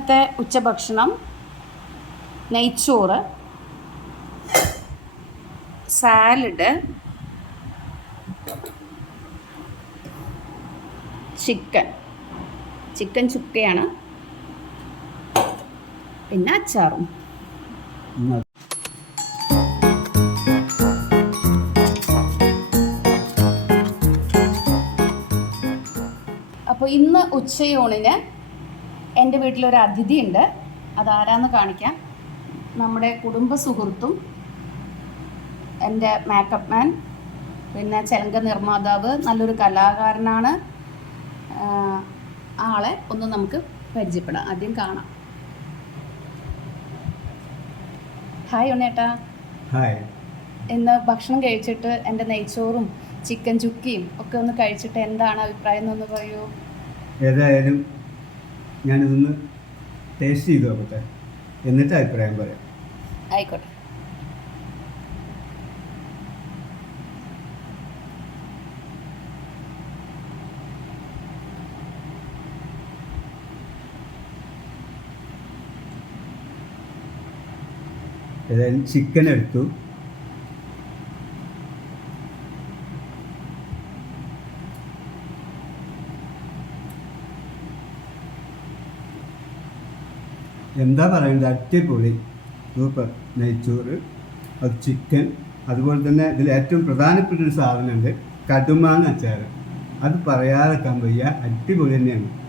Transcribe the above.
ഇന്നത്തെ ഉച്ചഭക്ഷണം നെയ്ച്ചോറ് സാലഡ് ചിക്കൻ. ചിക്കൻ ചുക്കയാണ്. പിന്നെ അച്ചാറും. അപ്പോൾ ഇന്ന് ഉച്ചയൂണിന് എന്റെ വീട്ടിലൊരു അതിഥിയുണ്ട്. അതാരാന്ന് കാണിക്കാം. നമ്മുടെ കുടുംബ സുഹൃത്തും എന്റെ മേക്കപ്പ് മാൻ പിന്നെ ചെലങ്ക നിർമ്മാതാവ് നല്ലൊരു കലാകാരനാണ്. ആളെ ഒന്ന് നമുക്ക് പരിചയപ്പെടാം. ആദ്യം കാണാം. ഹായ് ഉണ്ണേട്ടാ ഹായ് ഇന്ന് ഭക്ഷണം കഴിച്ചിട്ട് എന്റെ നെയ്ച്ചോറും ചിക്കൻ ചുക്കിയും ഒക്കെ ഒന്ന് കഴിച്ചിട്ട് എന്താണ് അഭിപ്രായം എന്നൊന്ന് പറയൂ. ഏതായാലും ഞാനിതൊന്ന് ടേസ്റ്റ് ചെയ്ത് നോക്കട്ടെ. എന്നിട്ട് അഭിപ്രായം പറയാം. ആയിക്കോട്ടെ. ഏതായാലും ചിക്കൻ എടുത്തു. എന്താ പറയേണ്ടത് അടിപൊളി. സൂപ്പർ. നെയ്ച്ചോറ് അത് ചിക്കൻ അതുപോലെ തന്നെ ഇതിൽ ഏറ്റവും പ്രധാനപ്പെട്ട ഒരു സാധനമുണ്ട് കടുമാങ്ങ അച്ചാർ അത് പറയാതെ വയ്യ. അടിപൊളി തന്നെയാണ്.